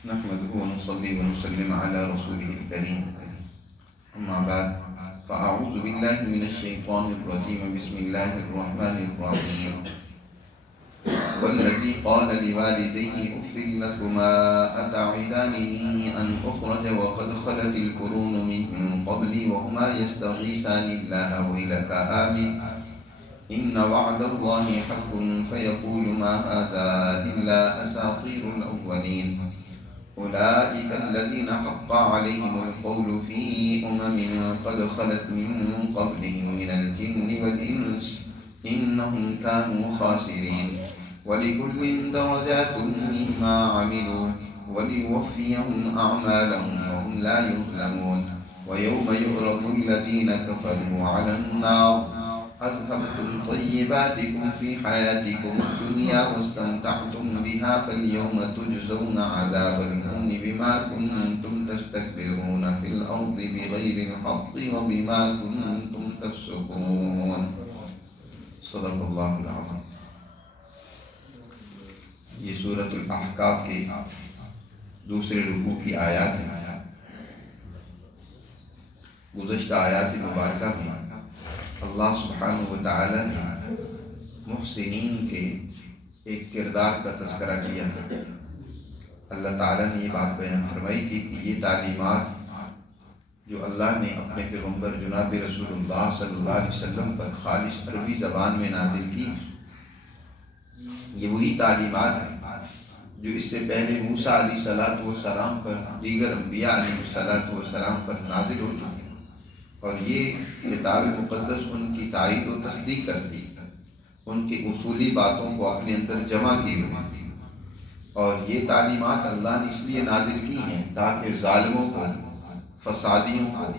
نحمده ونصلي ونسلم على رسوله الكريم. أما بعد فأعوذ بالله من الشيطان الرجيم. بسم الله الرحمن الرحيم. والذي قال لوالديه أف لكما أتعدانني أن أخرج وقد خلت القرون من قبلي وهما يستغيثان الله ويلك آمن إن وعد الله حق فيقول ما هذا إلا أساطير الأولين أولئك الذين حق عليهم القول في قد خلت من قبلهم من الجن والإنس إنهم كانوا خاسرين ولكل درجات مما عملوا وليوفيهم أعمالهم وهم لا يظلمون ويوم يعرض الذين كفروا على النار أذهبتم طيباتكم في حياتكم الدنيا واستمتعتم بها فاليوم تجزون عذاب الهون بما كنتم تستكبرون في الأرض بغير الحق وبما كنتم تفسقون. صدق اللہ العظیم. یہ سورۃ الاحقاف کے دوسرے رکوع کی آیات ہیں. گزشتہ آیات مبارکہ میں اللہ سبحانہ و تعالی نے محسنین کے ایک کردار کا تذکرہ کیا ہے. اللہ تعالیٰ نے یہ بات بیان فرمائی تھی کہ یہ تعلیمات جو اللہ نے اپنے پیغمبر جناب رسول اللہ صلی اللہ علیہ وسلم پر خالص عربی زبان میں نازل کی، یہ وہی تعلیمات ہیں جو اس سے پہلے موسیٰ علیہ السلام پر دیگر انبیاء علیہ السلام پر نازل ہو چکی، اور یہ کتاب مقدس ان کی تائید و تصدیق کرتی، ان کی اصولی باتوں کو اپنے اندر جمع کی ہوئی تھی. اور یہ تعلیمات اللہ نے اس لیے نازل کی ہیں تاکہ ظالموں کو، فسادیوں کو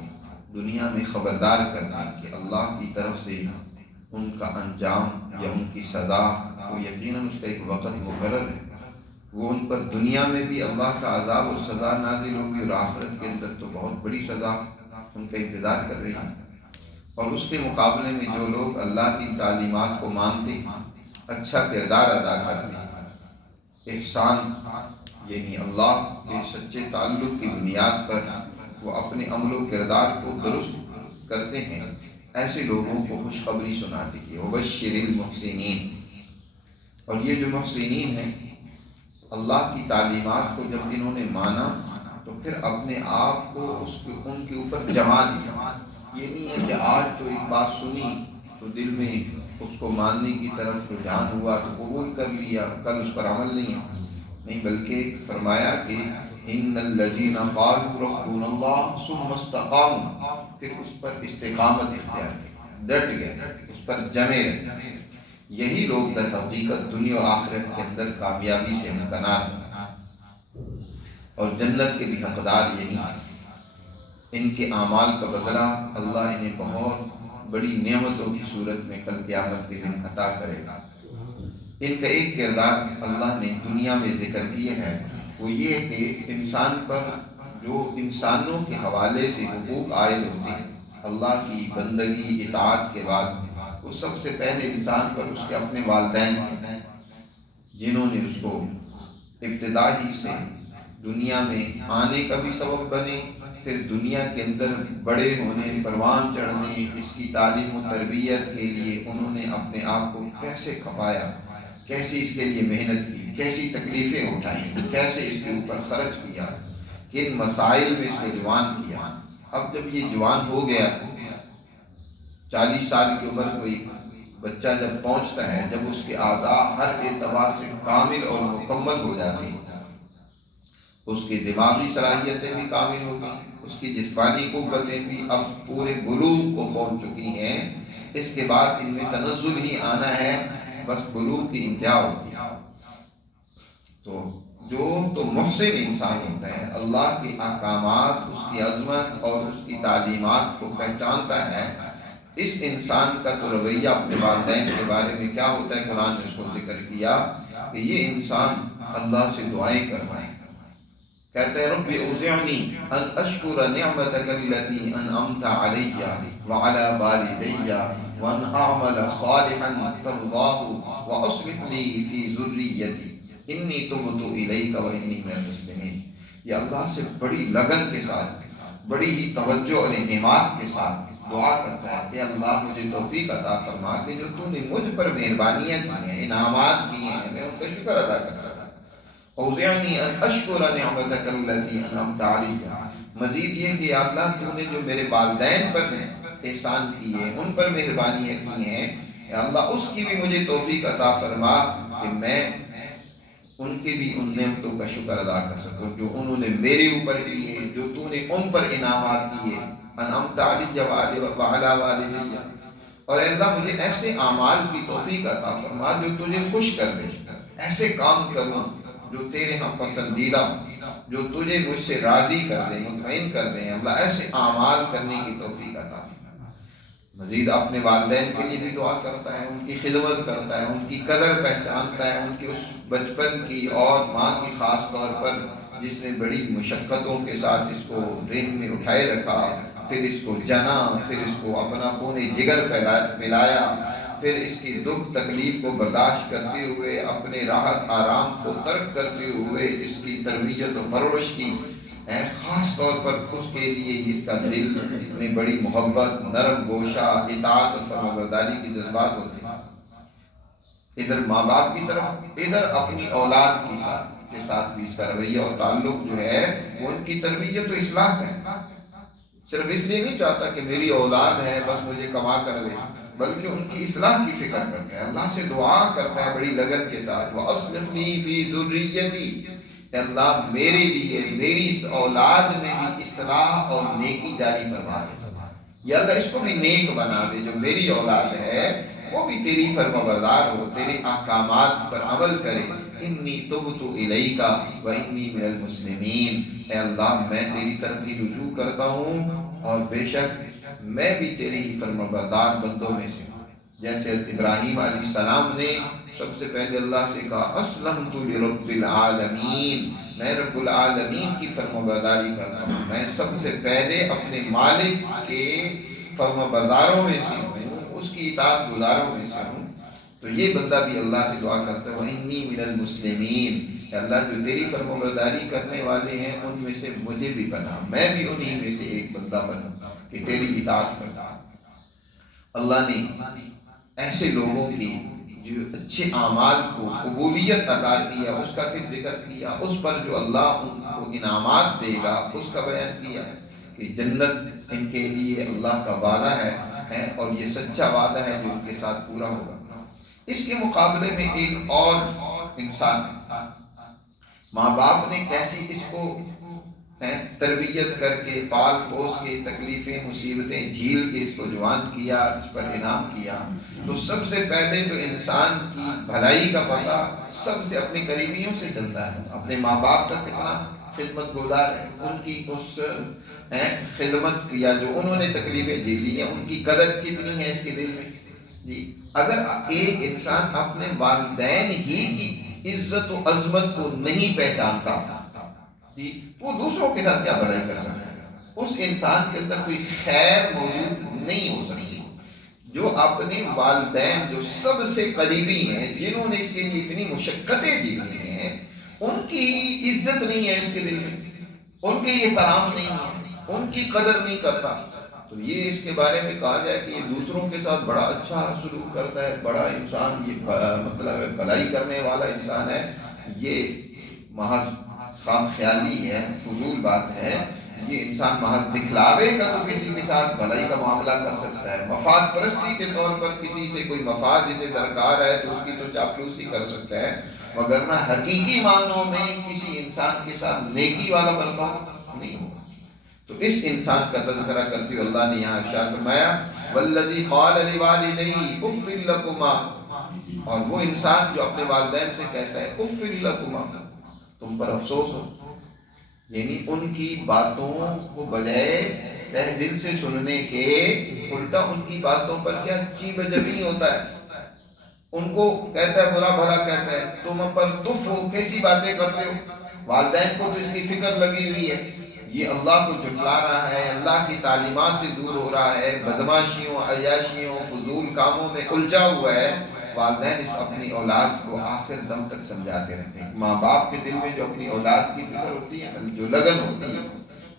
دنیا میں خبردار کرنا کہ اللہ کی طرف سے ان کا انجام یا ان کی سزا کو یقیناً اس کا ایک وقت مقرر ہے. وہ ان پر دنیا میں بھی اللہ کا عذاب اور سزا نازل ہوگی، اور آخرت کے اندر تو بہت بڑی سزا ان کا انتظار کر رہی ہے. اور اس کے مقابلے میں جو لوگ اللہ کی تعلیمات کو مانتے ہیں، اچھا کردار ادا کرتے ہیں، احسان یعنی اللہ کے سچے تعلق کی بنیاد پر وہ اپنے عمل و کردار کو درست کرتے ہیں، ایسے لوگوں کو خوشخبری سناتی ہے. وبشر المحسنین. اور یہ جو محسنین ہیں، اللہ کی تعلیمات کو جب انہوں نے مانا تو پھر اپنے آپ کو ان کے اوپر جما لیا. یہ نہیں ہے کہ آج تو ایک بات سنی تو دل میں اس کو ماننے کی طرف رجحان ہوا تو قبول کر لیا، کل اس پر عمل نہیں، بلکہ فرمایا کہ ان الذین قالوا ربنا اللہ ثم استقاموا، پھر اس پر استقامت اختیار کی، ڈٹ گئے، اس پر جمے رہے. یہی لوگ در حقیقت دنیا و آخرت کے اندر کامیابی سے امکنار ہیں اور جنت کے بھی حقدار یہی ہیں. ان کے اعمال کا بدلہ اللہ انہیں بہت بڑی نعمتوں کی صورت میں کل قیامت کے دن عطا کرے گا. ان کا ایک کردار اللہ نے دنیا میں ذکر کیا ہے، وہ یہ کہ انسان پر جو انسانوں کے حوالے سے حقوق عائد ہوتے ہیں اللہ کی بندگی اطاعت کے بعد، وہ سب سے پہلے انسان پر اس کے اپنے والدین ہیں، جنہوں نے اس کو ابتدا ہی سے دنیا میں آنے کا بھی سبب بنے، پھر دنیا کے اندر بڑے ہونے، پروان چڑھنے، اس کی تعلیم و تربیت کے لیے انہوں نے اپنے آپ کو کیسے کھپایا، کیسے اس کے لیے محنت کی، کیسی تکلیفیں اٹھائیں، کیسے اس کے اوپر خرچ کیا، کن مسائل میں اس کو جوان کیا. اب جب یہ جوان ہو گیا، 40 سال کی عمر کوئی بچہ جب پہنچتا ہے، جب اس کے اعضاء ہر اعتبار سے کامل اور مکمل ہو جاتے ہیں، اس کی دماغی صلاحیتیں بھی کامل ہو گئی، اس کی جسمانی قوتیں بھی اب پورے بلوغ کو پہنچ چکی ہیں. اس کے بعد ان میں تنزل ہی آنا ہے، بس بلوغ کی انتہا ہوتی ہے. تو جو محسن انسان ہوتا ہے، اللہ کے احکامات، اس کی عظمت اور اس کی تعلیمات کو پہچانتا ہے، اس انسان کا تو رویہ اپنے والدین کے بارے میں کیا ہوتا ہے. قرآن نے اس کو ذکر کیا کہ یہ انسان اللہ سے دعائیں کرتا ہے، کہتے ہیں رب اوزعنی ان اشکر نعمتک التي انعمت علی وعلی والدی وان اعمل صالحا ترضاه واصلح لي في ذریتی انی تبت الیک وانی من المسلمین. یہ اللہ سے بڑی لگن کے ساتھ، بڑی ہی توجہ اور انہمات کے ساتھ دعا کرتا ہے کہ اللہ مجھے توفیق عطا فرما کہ جو تو نے مجھ پر مہربانیاں کی ہیں، انعامات کیے ہیں، میں ان کا شکر ادا کر سکا۔ اوزعنی ان اشکر نعمتک التی انعمت علی۔ مزید یہ کہ یا اللہ تو نے جو میرے والدین پر احسان کیے، ان پر مہربانیاں کی ہیں، یا اللہ اس کی بھی مجھے توفیق عطا فرما کہ میں ان کے بھی ان نعمتوں کا شکر ادا کر سکوں جو انہوں نے میرے اوپر کیے، جو تو نے ان پر انعامات کیے۔ انعمت علی وعلی والدی، اور اے اللہ مجھے ایسے اعمال کی توفیق عطا فرما جو تجھے خوش کر دے، ایسے کام کروں جو تیرے ہاں پسندیدہ ہوں، جو تجھے مجھ سے راضی کر دے، مطمئن کر دے۔ اللہ ایسے اعمال کرنے کی توفیق عطا فرما۔ مزید اپنے والدین کے لیے بھی دعا کرتا ہے، ان کی خدمت کرتا ہے، ان کی قدر پہچانتا ہے، ان کی اس بچپن کی اور ماں کی خاص طور پر جس نے بڑی مشقتوں کے ساتھ اس کو رحم میں اٹھائے رکھا، پھر اس کو جنا، پھر اس کو اپنا خون جگر پلایا، پھر اس کی دکھ تکلیف کو برداشت کرتے ہوئے اپنے راحت آرام کو ترک کرتے ہوئے اس کی تربیت و پرورش کی، خاص طور پر اس کے لیے اس کا دل میں بڑی محبت، نرم گوشہ، اطاعت اور فرمانبرداری کی جذبات ہوتے ہیں۔ ادھر ماں باپ کی طرف، ادھر اپنی اولاد کے ساتھ بھی اس کا رویہ اور تعلق جو ہے وہ ان کی تربیت و اصلاح ہے۔ صرف اس لیے نہیں چاہتا کہ میری اولاد ہے بس مجھے کما کر دے، بلکہ ان کی اصلاح کی فکر کرتا ہے، اللہ سے دعا کرتا ہے بڑی لگن کے ساتھ، وَأَصْلِحْ لِي فِي ذُرِّيَّتِي، اے اللہ میرے لیے میری اس اولاد میں بھی اصلاح اور نیکی جاری فرما دے، یا اللہ اس کو بھی نیک بنا دے، جو میری اولاد ہے وہ بھی تیری فرما بردار ہو، تیرے احکامات پر عمل کرے۔ انی تبت الیک و انی من المسلمین، اے اللہ میں تیری طرف ہی رجوع کرتا ہوں اور بے شک میں بھی تیری ہی فرما بردار بندوں میں سے ہوں۔ جیسے ابراہیم علیہ السلام نے سب سے پہلے اللہ سے کہا اسلمت لرب العالمین، میں رب العالمین کی فرما برداری کرتا ہوں، میں سب سے پہلے اپنے مالک کے فرما برداروں میں سے ہوں، اس کی اطاعت گزاروں میں سے ہوں۔ تو یہ بندہ بھی اللہ سے دعا کرتا ہے وَإِنِّي مِنَ الْمُسْلِمِينَ، کہ اللہ جو تیری فرما برداری کرنے والے ہیں ان میں سے مجھے بھی بنا، میں بھی انہی میں سے ایک بندہ بنوں کہ تیری اطاعت کرتا۔ اللہ نے ایسے لوگوں کی جو اچھے اعمال کو قبولیت عطا کیا، اس کا پھر ذکر کیا، اس پر جو اللہ ان کو انعامات دے گا اس کا بیان کیا کہ جنت ان کے لیے اللہ کا وعدہ ہے اور یہ سچا وعدہ ہے جو ان کے ساتھ پورا ہوگا۔ اس کے مقابلے میں ایک اور انسان ہے، ماں باپ نے کیسی اس کو تربیت کر کے پال پوس کے تکلیفیں مصیبتیں جھیل کے اس کو جوان کیا، اس پر انعام کیا۔ تو سب سے پہلے تو انسان کی بھلائی کا پتہ سب سے اپنے قریبیوں سے چلتا ہے، اپنے ماں باپ کا کتنا خدمت گزار ہے، ان کی اس خدمت یا جو انہوں نے تکلیفیں جھیلی ہیں ان کی قدر کتنی ہے اس کے دل میں۔ جی اگر ایک انسان اپنے والدین ہی کی عزت و عظمت کو نہیں پہچانتا جی وہ دوسروں کے ساتھ کیا بھلائی کر سکتا ہے؟ اس انسان کے اندر کوئی خیر موجود نہیں ہو سکتی۔ جو اپنے والدین جو سب سے قریبی ہیں، جنہوں نے اس کے لیے اتنی مشقتیں جھیلی ہیں، ان کی عزت نہیں ہے اس کے دل میں، ان کے احترام نہیں ہے، ان کی قدر نہیں کرتا، تو یہ اس کے بارے میں کہا جائے کہ یہ دوسروں کے ساتھ بڑا اچھا سلوک کرتا ہے، بڑا انسان، یہ مطلب ہے بھلائی کرنے والا انسان ہے، یہ محض خام خیالی ہے، فضول بات ہے۔ یہ انسان محض دکھلاوے کا تو کسی کے ساتھ بھلائی کا معاملہ کر سکتا ہے، مفاد پرستی کے طور پر کسی سے کوئی مفاد جسے درکار ہے تو اس کی تو چاپلوسی کر سکتا ہے، وگرنہ حقیقی معنوں میں کسی انسان کے ساتھ نیکی والا برتاؤ نہیں ہوگا۔ تو اس انسان کا تذکرہ کرتے ہوئے اللہ نے یہاں ارشاد فرمایا والذی قال لوالدیہ اف لکما، اور وہ انسان جو اپنے والدین سے کہتا ہے اف لکما، تم پر افسوس ہو، یعنی ان کی باتوں کو بجائے تہ دل سے سننے کے الٹا ان کی باتوں پر کیا چی بجبی ہوتا ہے، ان کو کہتا ہے برا بھلا کہتا ہے، تم پر تف ہو، کیسی باتیں کرتے ہو۔ والدین کو تو اس کی فکر لگی ہوئی ہے، یہ اللہ کو جھٹلا رہا ہے، اللہ کی تعلیمات سے دور ہو رہا ہے، بدماشیوں عیاشیوں فضول کاموں میں الجھا ہوا ہے، والدین اس اپنی اولاد کو آخر دم تک سمجھاتے رہتے ہیں. ماں باپ کے دل میں جو اپنی اولاد کی فکر ہوتی ہے، جو لگن ہوتی ہے،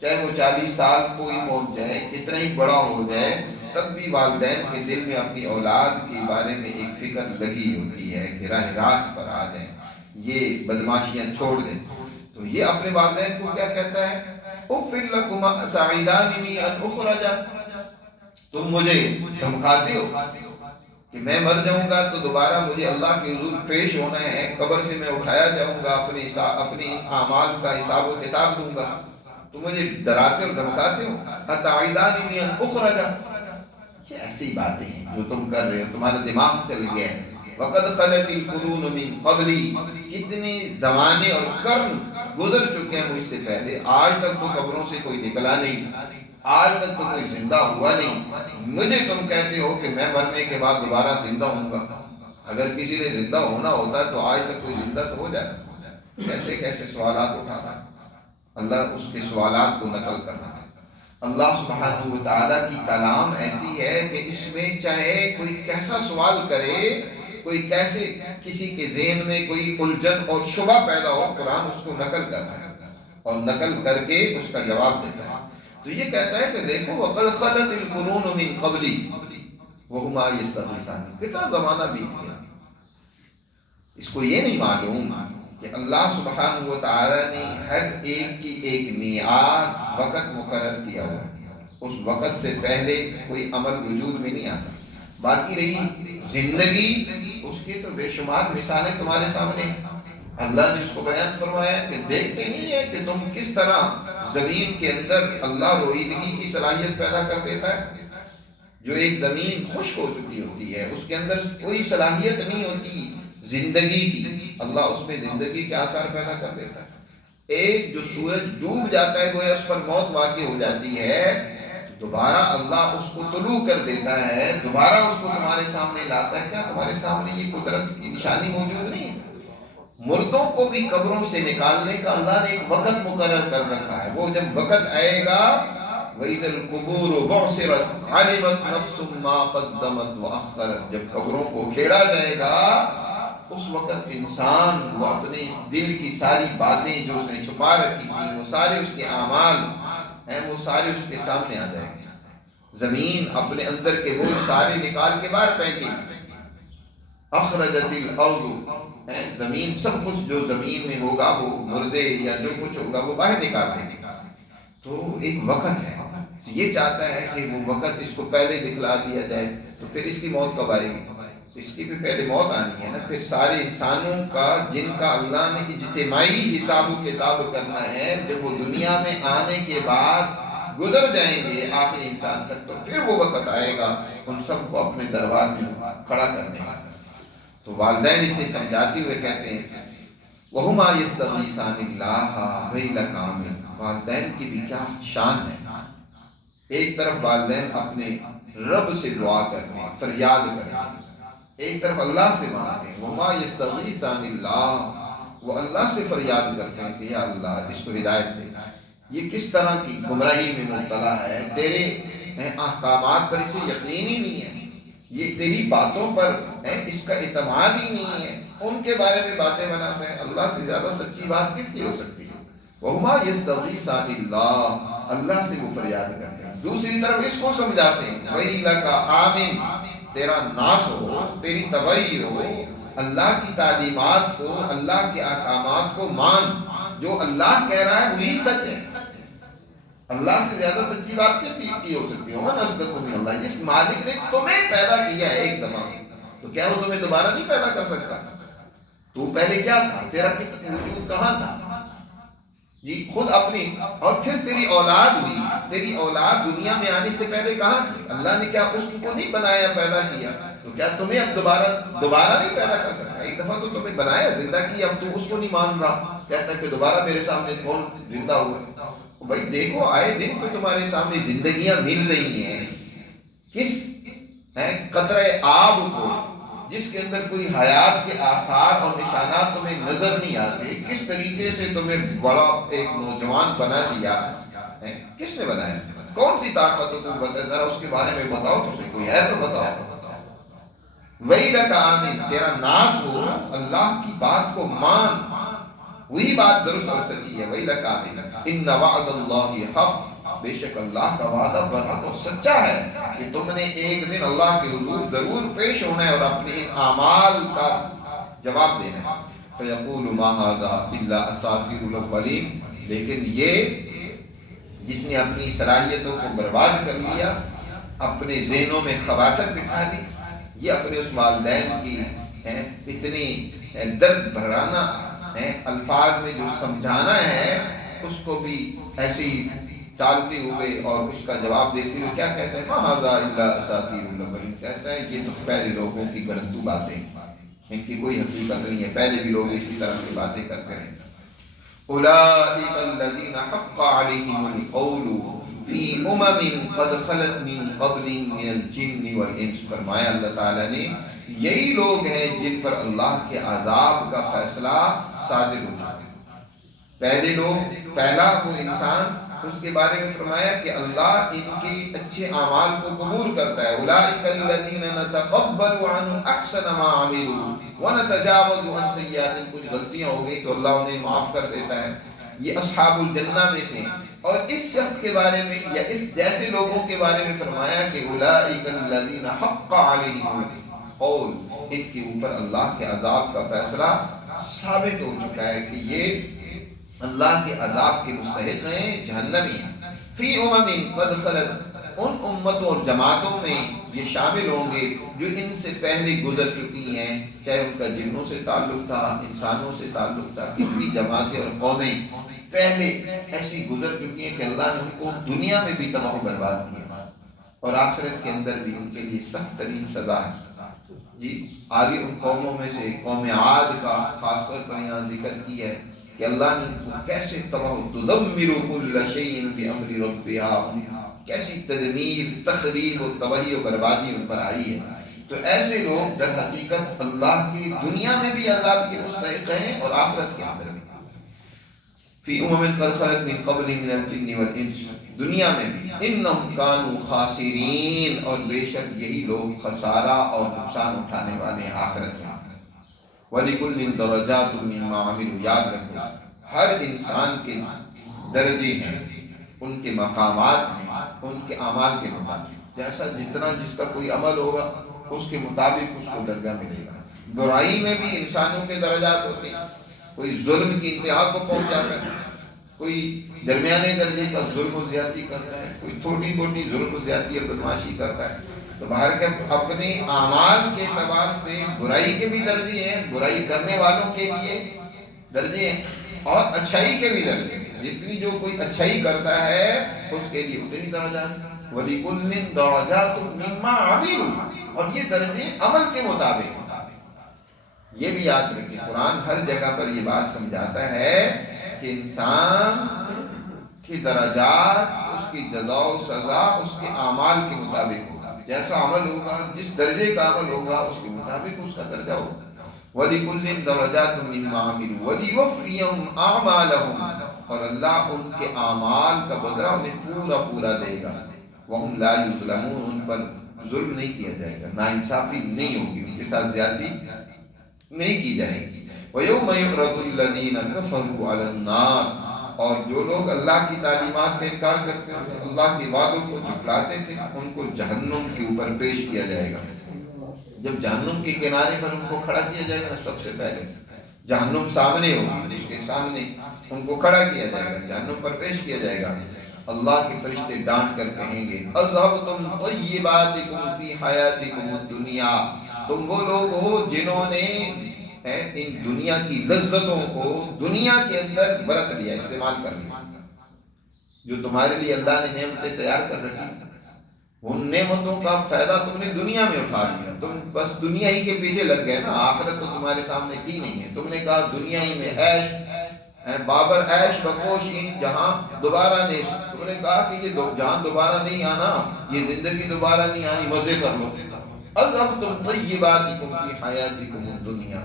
چاہے وہ 40 سال کوئی پہنچ جائے، کتنا ہی بڑا ہو جائے، تب بھی والدین کے دل میں اپنی اولاد کے بارے میں ایک فکر لگی ہوتی ہے کہ راہ راست پر آ جائیں، یہ بدماشیاں چھوڑ دیں. تو یہ اپنے والدین کو کیا کہتا ہے؟ اُفٍّ لَكُمَا أَتَعِدَانِنِي أَنْ أُخْرَجَ، تم مجھے دھمکاتے ہو کہ میں مر جاؤں گا تو دوبارہ مجھے اللہ کے حضور پیش ہونا ہے، قبر سے میں اٹھایا جاؤں گا، اپنی اعمال کا حساب و کتاب دوں گا. تو مجھے ڈراتے اور دھمکاتے ہو. أَتَعِدَانِنِي أَنْ أُخْرَجَ، یہ ایسی باتیں ہیں جو تم کر رہے ہو، تمہارا دماغ چل گیا ہے. وَقَدْ خَلَتِ الْقُرُونُ مِنْ قَبْلِي، کتنے زمانے اور قرن گزر چکے ہیں مجھ سے پہلے، آج تک تو قبروں سے کوئی نکلا نہیں، آج تک تو کوئی زندہ ہوا نہیں. مجھے تم کہتے ہو کہ میں مرنے کے بعد دوبارہ زندہ ہوں گا. اگر کسی نے زندہ ہونا ہوتا ہے تو آج تک کوئی زندہ تو ہو جائے. کیسے کیسے سوالات اٹھانا. اللہ اس کے سوالات کو نقل کرنا. اللہ سبحانہ و تعالیٰ کی کلام ایسی ہے کہ اس میں چاہے کوئی کیسا سوال کرے، کوئی کیسے کسی کے ذہن میں کوئی الجھن اور شبہ پیدا ہو، قرآن اس کو نقل کرتا ہے اور نقل کر کے اس کا جواب دیتا ہے. تو یہ کہتا ہے کہ دیکھو وَقَدْ خَلَتِ الْقُرُونُ مِنْ قَبْلِي وَهُمَا يَسْتَغِيثَانِ، کتنا زمانہ بیت گیا. اس کو یہ نہیں معلوم کہ اللہ سبحانہ و تعالیٰ نے ہر ایک کی ایک میعاد وقت مقرر کیا ہوا ہے. اس وقت سے پہلے کوئی عمل وجود میں نہیں آتا. باقی رہی زندگی، اس کی تو بے شمار مثالیں تمہارے سامنے. اللہ نے اس کو بیان فرمایا کہ دیکھتے نہیں ہے کہ تم کس طرح زمین کے اندر اللہ رویدگی کی صلاحیت پیدا کر دیتا ہے. جو ایک زمین خشک ہو چکی ہوتی ہے، اس کے اندر کوئی صلاحیت نہیں ہوتی زندگی کی، اللہ اس میں زندگی کے آثار پیدا کر دیتا ہے. ایک جو سورج ڈوب جاتا ہے، گویا اس پر موت واقع ہو جاتی ہے، تو دوبارہ اللہ اس کو طلوع کر دیتا ہے، دوبارہ اس کو تمہارے سامنے لاتا ہے. کیا تمہارے سامنے یہ قدرت کی نشانی موجود نہیں ہے؟ مردوں کو بھی قبروں سے نکالنے کا اللہ نے ایک وقت مقرر کر رکھا ہے. وہ جب وقت آئے گا، وَإِذَا الْقُبُورُ بُعْثِرَتْ عَلِمَتْ نَفْسٌ مَا قَدَّمَتْ وَأَخَّرَتْ، جب قبروں کو کھیڑا جائے گا اس وقت انسان وہ اپنے دل کی ساری باتیں جو اس نے چھپا رکھی تھی، وہ سارے اس کے اعمال ہیں، وہ سارے اس کے سامنے آ جائیں گے. زمین اپنے اندر کے وہ سارے نکال کے باہر پھینکے گی. اخرجت الارض، زمین سب کچھ جو زمین میں ہوگا، وہ مردے یا جو کچھ ہوگا وہ باہر نکال دے گی. تو ایک وقت ہے. تو یہ چاہتا ہے کہ وہ وقت اس کو پہلے دکھلا دیا جائے. تو پھر اس کی موت کب آئے گی؟ اس کی بھی پہلے موت آنی ہے نا. پھر سارے انسانوں کا جن کا اللہ نے اجتماعی حساب و کتاب کرنا ہے، جب وہ دنیا میں آنے کے بعد گزر جائیں گے آخری انسان تک، تو پھر وہ وقت آئے گا ان سب کو اپنے دربار میں کھڑا کرنے کا. تو والدین اسے سمجھاتے ہوئے کہتے ہیں وَهُمَا يَسْتَغِيثَانِ اللَّهَ وَيْلَكَ آمِنْ. والدین کی بھی کیا شان ہے. ایک طرف والدین اپنے رب سے دعا کرتے ہیں، فریاد کرتے ہیں، ایک طرف اللہ سے مانگتے ہیں. وَمَا يَسْتَغِيثَانِ اللَّهِ، وہ اللہ سے فریاد کرتے ہیں کہ یا اللہ اس کو ہدایت دے. یہ کس طرح کی گمراہی میں مبتلا ہے، تیرے احکامات پر اسے یقین ہی نہیں ہے، یہ تیری باتوں پر اس کا اعتماد ہی نہیں ہے، ان کے بارے میں باتیں بناتے ہیں. اللہ سے زیادہ سچی بات کس کی ہو سکتی ہے؟ وَهُمَا يَسْتَغِيثَانِ اللَّهِ، اللہ سے وہ فریاد کرتے ہیں. دوسری طرف اس کو سمجھاتے ہیں وَيْلَكَ آمِن، تیرا ناس ہو، تیری تباہی ہو، اللہ کی تعلیمات کو، اللہ کے احکامات کو مان. جو اللہ کہہ رہا ہے وہی سچ ہے. اللہ سے زیادہ سچی بات کس کی ہو سکتی ہے؟ وَمَنْ أَصْدَقُ مِنَ اللَّهِ، جس مالک نے تمہیں پیدا کیا ہے ایک دفعہ، تو کیا وہ تمہیں دوبارہ نہیں پیدا کر سکتا؟ تو پہلے کیا تھا؟ تیرا وجود کہاں تھا؟ جی خود اپنی، اور پھر تیری اولاد ہوئی، تیری اولاد دنیا میں آنے سے پہلے کہاں تھی؟ اللہ نے کیا اس کو نہیں بنایا، پیدا کیا؟ تو کیا تمہیں اب دوبارہ نہیں پیدا کر سکتا؟ ایک دفعہ تو تمہیں بنایا، زندہ کیا، اب تو اس کو نہیں مان رہا، کہتا ہے کہ دوبارہ میرے سامنے کون زندہ ہوا؟ بھائی دیکھو آئے دن تو تمہارے سامنے زندگیاں مل رہی ہیں. کس قطرہ آب کو جس کے اندر کوئی حیات کے آثار اور نشانات تمہیں نظر نہیں آتے، کس طریقے سے تمہیں بڑا ایک نوجوان بنا دیا ہے، کس نے بنایا؟ کون سی طاقت و قوت ہے؟ ذرا اس کے بارے میں بتاؤ. تو کوئی ہے تو بتاؤ. وَيْلَكَ آمین، تیرا ناس ہو، اللہ کی بات کو مان، وہی بات درست اور سچی ہے. وَيْلَكَ آمین اِنَّ وَعْدَ اللَّهِ حَقٌّ، بے شک اللہ کا وعدہ برحق اور سچا ہے کہ تم نے ایک دن اللہ کے حضور ضرور پیش ہونا ہے اور اپنے ان اعمال کا جواب دینا ہے. فَيَقُولُ مَا هَذَا إِلَّا أَسَاطِيرُ الْأَوَّلِينَ، لیکن یہ جس نے اپنی صلاحیتوں کو برباد کر لیا، اپنے ذہنوں میں خباثت بٹھا دی، یہ اپنے اس والدین کی اتنی درد بھرانا الفاظ میں جو سمجھانا ہے، اس کو بھی ایسے ہی ٹالتے ہوئے اور اس کا جواب دیتے ہوئے کیا کہتے ہیں؟ مَا هَذَا إِلَّا أَسَاطِيرُ الْأَوَّلِينَ، کہتا ہے یہ تو پہلے لوگوں کی گڑنتو باتیں، ان کی کوئی حقیقت نہیں ہے، پہلے بھی لوگ اسی طرح کی باتیں کرتے رہے. أُولَٰئِكَ الَّذِينَ حَقَّ عَلَيْهِمُ الْقَوْلُ فِي أُمَمٍ قَدْ خَلَتْ مِن قَبْلِهِم مِّنَ الْجِنِّ وَالْإِنسِ. فرمایا اللہ تعالیٰ نے یہی لوگ ہیں جن پر اللہ کے عذاب کا فیصلہ صادر ہو چکا ہے. پہلے لوگ، پہلا وہ انسان، اس کے بارے میں فرمایا کہ اللہ ان کے اچھے اعمال کو قبول کرتا ہے. اولئک الذین نتقبل عنہم احسن ما عملوا ونتجاوز عن سیئاتہم، کچھ غلطیاں ہو گئی تو اللہ انہیں معاف کر دیتا ہے، یہ اصحاب الجنہ میں سے. اور اس شخص کے بارے میں یا اس جیسے لوگوں کے بارے میں فرمایا کہ اولئک الذین حق علیہم القول، ان کے اوپر اللہ کے عذاب کا فیصلہ ثابت ہو چکا ہے کہ یہ اللہ کے عذاب کے مستحق ہیں، جہنمی ہیں. فی امم قد خلت، ان امتوں اور جماعتوں میں یہ شامل ہوں گے جو ان سے پہلے گزر چکی ہیں، چاہے ان کا جنوں سے تعلق تھا، انسانوں سے تعلق تھا. کتنی جماعتیں اور قومیں پہلے ایسی گزر چکی ہیں کہ اللہ نے ان کو دنیا میں بھی تباہ و برباد کیا اور آخرت کے اندر بھی ان کے لیے سخت ترین سزا ہے. جی آگے ان قوموں میں سے قوم عاد کا خاص طور پر یہاں ذکر کیا ہے کہ اللہ نے ان کو کیسے تباہ، تدمر کل شیء بامر ربها، کیسی تدمیر، تخریب و تباہی و بربادی ان پر آئی ہے. تو ایسے لوگ در حقیقت اللہ کی دنیا میں بھی عذاب کے مستحق ہیں اور آخرت کے اندر بھی. فی امم قد خلت من قبلہم من الجن والانس، دنیا میں بھی. انہم کانوا خاسرین، اور بے شک یہی لوگ خسارہ اور نقصان اٹھانے والے ہیں آخرت میں. وَلِكُلٍّ دَرَجَاتٌ مِّمَّا عَمِلُوا، یاد رکھو ہر انسان کے درجے ہیں، ان کے مقامات ہیں، ان کے اعمال کے مطابق. جیسا جتنا جس کا کوئی عمل ہوگا اس کے مطابق اس کو درجہ ملے گا. برائی میں بھی انسانوں کے درجات ہوتے ہیں، کوئی ظلم کی انتہا کو پہنچ جاتا ہے، کوئی درمیانے درجے کا ظلم و زیادتی کرتا ہے، کوئی تھوڑی موٹی ظلم و زیادتی اور بدماشی کرتا ہے. تو باہر کے اپنے اعمال کے اعتبار سے برائی کے بھی درجے ہیں، برائی کرنے والوں کے لیے درجے ہیں، اور اچھائی کے بھی درجے ہیں. جتنی جو کوئی اچھائی کرتا ہے اس کے لیے اتنی درجات. وَلِكُلٍّ دَرَجَاتٌ مِّمَّا عَمِلُوا، اور یہ درجے عمل کے مطابق. یہ بھی یاد رکھیں قرآن ہر جگہ پر یہ بات سمجھاتا ہے کہ انسان کی درجات، اس کی جزا و سزا اس کے اعمال کے مطابق ہوگا. جیسا عمل ہوگا، جس درجے کا عمل ہوگا اس کے مطابق اس کا درجہ ہوگا. وَلِكُلٍّ دَرَجَاتٌ مِّمَّا عَمِلُوا وَلِيُوَفِّيَهُمْ أَعْمَالَهُمْ، اور اللہ ان کے اعمال کا بدلہ انہیں پورا پورا دے گا. وَهُمْ لَا يُظْلَمُونَ، ان پر ظلم نہیں کیا جائے گا، ناانصافی نہیں ہوگی، ان کے ساتھ زیادتی نہیں کی جائے گی. وَيَوْمَ يُعْرَضُ الَّذِينَ كَفَرُوا عَلَى النَّارِ، اور جو لوگ اللہ کی تعلیمات کا انکار کرتے ہیں، اللہ کے وعدوں کو جھٹلاتے تھے، ان کو جہنم کے اوپر پیش کیا جائے گا. جب جہنم کے کنارے پر ان کو کھڑا کیا جائے گا، سب سے پہلے جہنم سامنے ہوگی، اس کے سامنے ان کو کھڑا کیا جائے گا، جہنم پر پیش کیا جائے گا. اللہ کے فرشتے ڈانٹ کر کہیں گے اذھبتم طیباتکم فی حیاتکم الدنیا، تم وہ لوگ ہو جنہوں نے ان دنیا کی لذتوں کو دنیا کے اندر برت لیا، استعمال کر لیا. جو تمہارے لیے اللہ نے نعمتیں تیار کر رکھی، ان نعمتوں کا فائدہ تم نے دنیا میں اٹھا لیا. تم بس دنیا ہی کے پیچھے لگ گئے نا، آخرت تو تمہارے سامنے کی نہیں ہے. تم نے کہا دنیا ہی میں عیش، بابر عیش بکوش جہاں دوبارہ نہیں. تم نے کہا کہ یہ جہاں دوبارہ نہیں آنا، یہ زندگی دوبارہ نہیں آنی، مزے کر لو. اذھبتم طیباتکم فی حیاتکم الدنیا.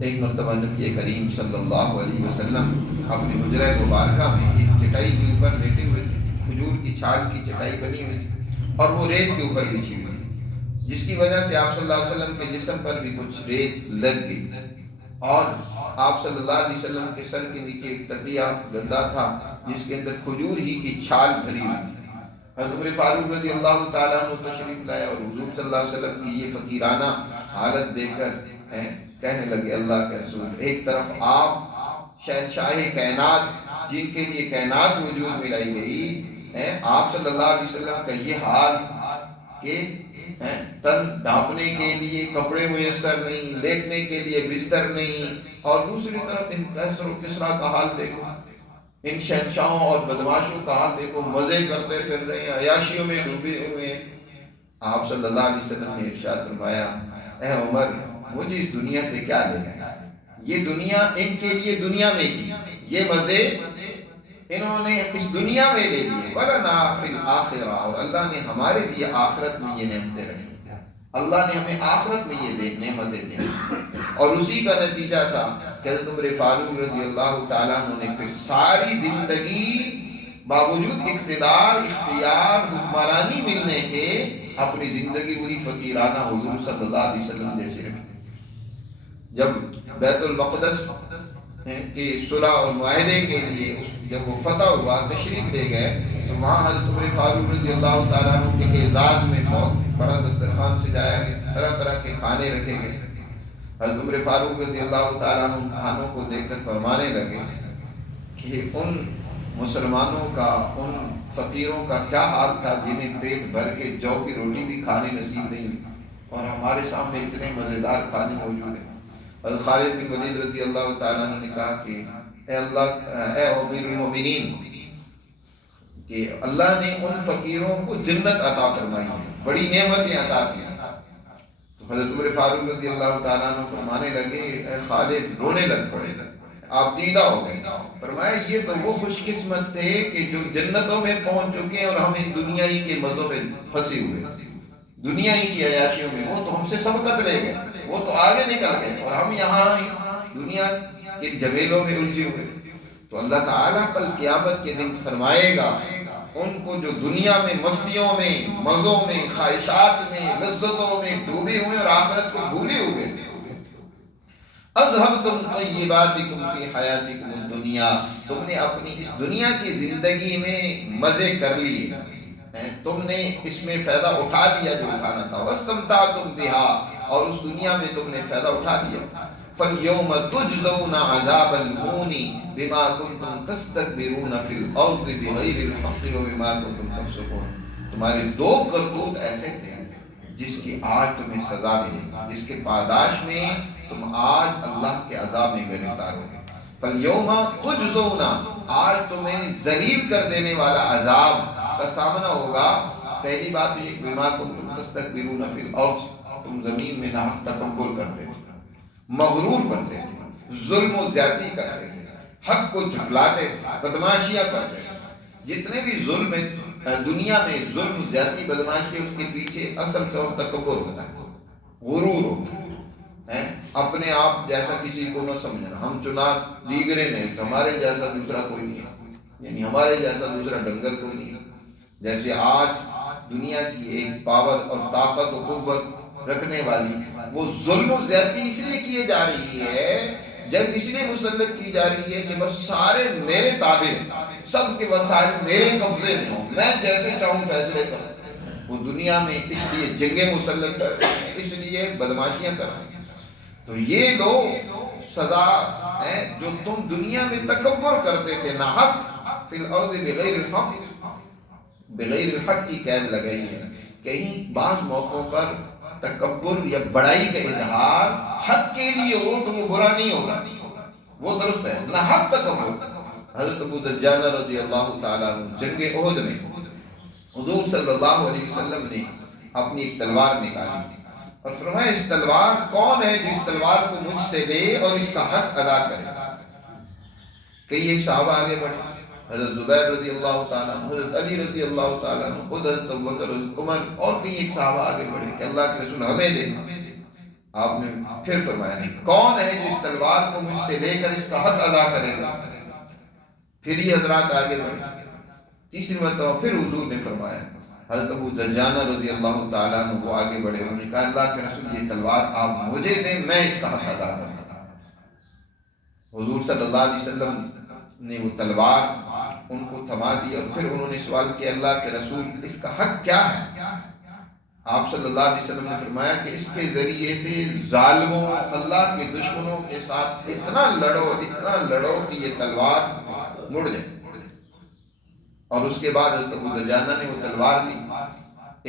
ایک مرتبہ نبی کریم صلی اللہ علیہ وسلم اپنی حجرہ مبارکہ میں ایک چٹائی کے اوپر لیٹے ہوئے تھے. کھجور کی چھال کی چٹائی بنی ہوئی تھی اور وہ ریت کے اوپر بچھی ہوئی تھی. جس کی وجہ سے آپ صلی اللہ علیہ وسلم کے جسم پر بھی کچھ ریت لگ گئی، اور آپ صلی اللہ علیہ وسلم کے سر کے نیچے ایک تکیہ گدا تھا جس کے اندر کھجور ہی کی چھال بھری ہوئی تھی۔ حضرت عمر فاروق رضی اللہ تعالیٰ عنہ تشریف لائے اور حضور صلی اللہ علیہ وسلم کی یہ فقیرانہ حالت دیکھ کر کہنے لگے اللہ کے رسول، ایک طرف آپ شہنشاہ کائنات جن کے لیے کائنات وجود میں لائی گئی، آپ صلی اللہ علیہ وسلم کا یہ حال کہ تن ڈھانپنے کے لیے کپڑے میسر نہیں، لیٹنے کے لیے بستر نہیں، اور دوسری طرف ان کیسر و کسریٰ کا حال دیکھو، ان شہنشاہوں اور بدماشوں کا حال دیکھو، مزے کرتے پھر رہے ہیں، عیاشیوں میں ڈوبے ہوئے ہیں۔ آپ صلی اللہ علیہ وسلم نے ارشاد فرمایا، اے عمر مجھے اس دنیا سے کیا لینا ہے، یہ دنیا ان کے لیے دنیا میں کی، یہ مزے انہوں نے اس دنیا میں لے لیے، وَلَنَا فِي الْآخِرَةِ، اور اللہ نے ہمارے لیے آخرت میں یہ نعمتیں رکھی، اللہ نے ہمیں آخرت میں یہ نعمتیں دی، اور اسی کا نتیجہ تھا کہ حضرت عمر فاروق رضی اللہ تعالیٰ عنہ نے پھر ساری زندگی باوجود اقتدار، اختیار، حکمرانی ملنے کے اپنی زندگی وہی فقیرانہ حضور صلی اللہ علیہ وسلم جیسے رکھی۔ جب بیت المقدس کہ صلح اور معاہدے کے لیے جب وہ فتح ہوا، تشریف لے گئے، تو وہاں حضرت عمر فاروق رضی اللہ تعالیٰ عنہ کے اعزاز میں بہت بڑا دسترخوان سجایا گیا، طرح طرح کے کھانے رکھے گئے۔ حضرت عمر فاروق رضی اللہ تعالیٰ عنہ کھانوں کو دیکھ کر فرمانے لگے کہ ان مسلمانوں کا، ان فقیروں کا کیا حال تھا جنہیں پیٹ بھر کے جو کی روٹی بھی کھانے نصیب نہیں ہوئی، اور ہمارے سامنے اتنے مزیدار کھانے موجود ہیں۔ حضرت خالد بن ولید رضی اللہ تعالیٰ عنہ نے کہا کہ اے امیر المومنین، کہ اللہ نے ان فقیروں کو جنت عطا فرمائی ہے، بڑی نعمتیں عطا کی ہیں۔ تو حضرت عمر فاروق رضی اللہ تعالیٰ عنہ فرمانے لگے، اے خالد، رونے لگ پڑے، آپ دیدہ ہو گئے۔ فرمایا یہ تو وہ خوش قسمت تھے کہ جو جنتوں میں پہنچ چکے ہیں، اور ہم ان دنیا ہی کے مزوں میں پھنسے ہوئے، دنیا ہی کی عیاشیوں میں، وہ تو ہم سے سبقت لے گئے، وہ تو آگے نکل گئے، اور ہم یہاں دنیا کے جمیلوں میں الجھے ہوئے۔ تو اللہ تعالیٰ کل قیامت کے دن فرمائے گا ان کو جو دنیا میں مستیوں میں، مزوں میں، خواہشات میں، لذتوں میں ڈوبے ہوئے اور آخرت کو بھولے ہوئے، اذهبتم طیباتکم فی حیاتکم الدنیا، تم نے اپنی اس دنیا کی زندگی میں مزے کر لیے، تم نے اس میں فائدہ اٹھا لیا جو اٹھانا تھا، واستمتعتم بها، اور اس دنیا میں تم نے فائدہ اٹھا لیا۔ فَالْيَوْمَ تُجْزَوْنَ عَذَابَ الْهُونِ بِمَا كُنْتُمْ تَسْتَكْبِرُونَ فِي الْأَرْضِ بِغَيْرِ الْحَقِّ وَبِمَا كُنْتُمْ تَفْسُقُونَ، تمہارے دو کرتوت ایسے تھے جس کی آج تمہیں سزا ملے گی، جس کے پاداش میں تم آج اللہ کے عذاب میں گرفتار ہو گئے۔ فَالْيَوْمَ تُجْزَوْنَ، آج تمہیں ذلیل کر دینے والا عذاب کا سامنا ہوگا۔ پہلی بات یہ کہ بِمَا كُنْتُمْ تَسْتَكْبِرُونَ فِي الْأَرْضِ، تم زمین میں ناحق تکبر کرتے تھے، مغرور بنتے تھے، ظلم و زیادتی کرتے تھے، حق کو جھٹلاتے تھے، بدماشیاں کرتے تھے۔ جتنے بھی ظلم دنیا میں ظلم، زیادتی، بدماشی، اس کے پیچھے اصل سبب تکبر ہوتا ہے، غرور ہوتا ہے، اپنے آپ جیسا کسی کو نہ سمجھنا، ہم چنار دیگرے نہیں، ہمارے جیسا دوسرا کوئی نہیں ہے، یعنی ہمارے جیسا دوسرا ڈنگر کوئی نہیں ہے۔ جیسے آج دنیا کی ایک پاور اور طاقت و قوت رکھنے والی وہ ظلم و زیادتی اس لیے کیے جا رہی ہے، جب اس لیے مسلط کی جا رہی ہے کہ بس سارے میرے تابع، سب کے وسائل میرے قبضے میں ہوں، میں جیسے چاہوں فیصلے کروں۔ وہ دنیا میں اس لیے جنگیں مسلط کر رہے ہیں، اس لیے بدماشیاں کر رہے ہیں۔ تو یہ لو سزا ہے جو تم دنیا میں تکبر کرتے تھے، ناحق، فی الارض بغیر الحق، بغیر الحق کی قید لگائی ہے۔ کہیں بعض موقعوں پر تکبر یا بڑائی کا اظہار حق کے لیے ہو تو وہ برا نہیں ہوتا، وہ درست ہے، نہ حق تکبر۔ حضرت ابو دجانہ رضی اللہ تعالیٰ عنہ جنگ احد میں حضور صلی اللہ علیہ وسلم نے اپنی ایک تلوار نکالی اور فرمایا اس تلوار کون ہے جو اس تلوار کو مجھ سے لے اور اس کا حق ادا کرے۔ کئی ایک صحابہ آگے بڑھے، حضرت زبیر رضی اللہ تعالیٰ عنہ، حضرت علی رضی اللہ تعالیٰ عنہ، خود حضرت ابوبکر، حضرت عمر، اور کئی ایک صحابہ آگے بڑھے کہ اللہ کے رسول ہمیں دے۔ آپ نے پھر فرمایا نہیں، کون ہے جو اس تلوار کو مجھ سے لے کر اس کا حق ادا کرے گا؟ پھر یہ حضرات آگے بڑھے، تیسری مرتبہ پھر حضور نے فرمایا حضرت ابو دجانہ رضی اللہ تعالیٰ عنہ وہ آگے بڑھے، انہوں نے کہا اللہ کے رسول یہ تلوار آپ مجھے دیں، میں اس کا حق ادا کروں۔ حضور صلی اللہ علیہ وسلم نے وہ تلوار ان کو تھما دی، اور پھر انہوں نے سوال کیا اللہ کے رسول اس کا حق کیا ہے؟ آپ صلی اللہ علیہ وسلم نے فرمایا کہ اس کے ذریعے سے ظالموں، اللہ کے دشمنوں کے ساتھ اتنا لڑو کہ یہ تلوار مڑ جائے۔ اور اس کے بعد حضرت ابو دجانہ نے وہ تلوار لی،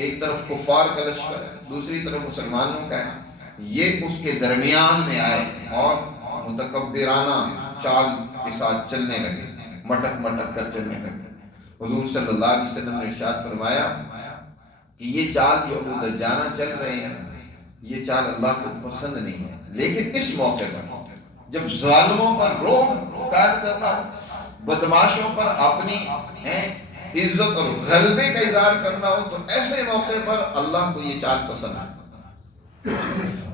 ایک طرف کفار کا لشکر ہے، دوسری طرف مسلمانوں کا ہے، یہ اس کے درمیان میں آئے اور متکبرانہ چال کے ساتھ چلنے لگے، مٹک مٹک کر چلنے لگے۔ حضور صلی اللہ علیہ وسلم نے ارشاد فرمایا کہ یہ چال جو ابو دجانہ چل رہے ہیں یہ چال اللہ کو پسند نہیں ہے، لیکن اس موقع پر جب ظالموں پر روب قائم کرنا ہو، بدماشوں پر اپنی عزت اور غلبے کا اظہار کرنا ہو، تو ایسے موقع پر اللہ کو یہ چال پسند ہے۔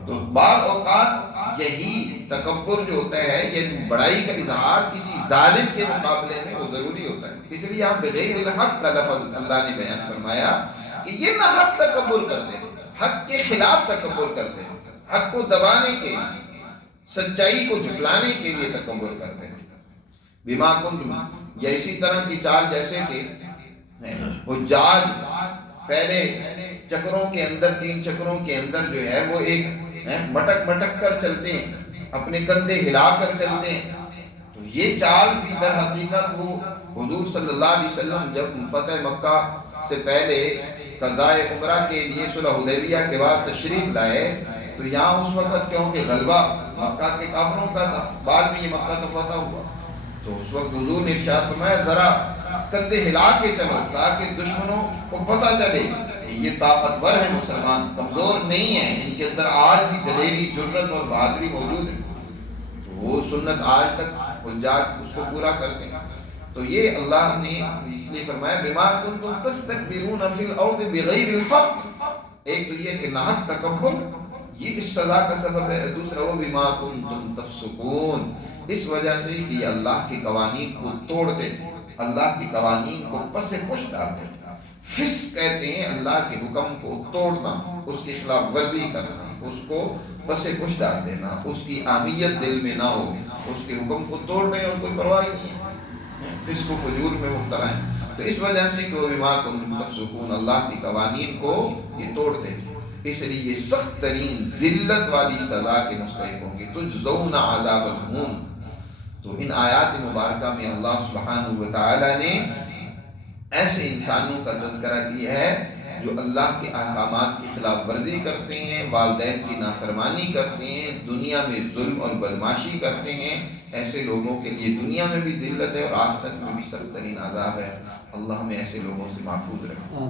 تو بعض اوقات یہی تکبر جو ہوتا ہے، یہ بڑائی کا اظہار کسی ظالم کے مقابلے میں وہ ضروری ہوتا ہے، اس لیے آپ بغیر الحق کا لفظ اللہ نے بیان فرمایا کہ یہ نہ حق تکبر کرتے ہیں، حق کے خلاف تکبر کرتے ہیں، حق کو دبانے کے لیے، سچائی کو جھٹلانے کے لیے تکبر کرتے ہیں۔ بما کنتم، یا اسی طرح کی چال جیسے کہ حجاج پہلے چکروں کے اندر، 3 چکروں کے اندر جو ہے وہ ایک مٹک مٹک کر چلتے ہیں، اپنے کندھے ہلا کر چلتے ہیں، تو یہ چال بھی در حقیقت وہ حضور صلی اللہ علیہ وسلم جب فتح مکہ سے پہلے قضاء عمرہ کے لیے صلح حدیبیہ کے بعد تشریف لائے، تو یہاں اس وقت کیونکہ غلبہ مکہ کے کافروں کا تھا، بعد میں یہ مکہ تو فتح ہوا، تو اس وقت حضور نے ارشاد فرمایا ذرا کندھے ہلا کے چلو تاکہ دشمنوں کو پتہ چلے کہ یہ طاقتور ہیں، مسلمان کمزور نہیں ہیں، ان کے اندر آج بھی دلیری، جرأت اور بہادری موجود ہے۔ تو وہ سنت آج تک حجاج اس کو پورا کرتے ہیں۔ تو یہ اللہ نے اس لیے فرمایا بما کنتم تستکبرون فی الارض بغیر الحق، ایک تو یہ کہ ناحق تکبر یہ اس سزا کا سبب ہے، دوسرا وہ بما کنتم تفسقون، اس وجہ سے کہ یہ اللہ کے قوانین کو توڑتے تھے، اللہ کے قوانین کو پس پش ڈالتے تھے۔ فسق کہتے ہیں اللہ کے حکم کو توڑنا، اس کی خلاف ورزی کرنا، اس کو پس پش ڈال دینا، اس کی اہمیت دل میں نہ ہو، اس کے حکم کو توڑ رہے اور کوئی پرواہ ہی نہیں ہے، فسق و فجور میں مبتلا ہیں۔ تو اس وجہ سے کہ وہ بما کنتم تفسقون، اللہ کے قوانین کو یہ توڑتے تھے، اس لیے یہ سخت ترین ذلت والی سزا کے مستحق ہوں گے، تجزون عذاب الہون۔ تو ان آیات مبارکہ میں اللہ سبحانہ و تعالی نے ایسے انسانوں کا تذکرہ کیا ہے جو اللہ کے احکامات کی خلاف ورزی کرتے ہیں، والدین کی نافرمانی کرتے ہیں، دنیا میں ظلم اور بدماشی کرتے ہیں، ایسے لوگوں کے لیے دنیا میں بھی ذلت ہے اور آخرت میں بھی سخت ترین عذاب ہے۔ اللہ ہمیں ایسے لوگوں سے محفوظ رکھے۔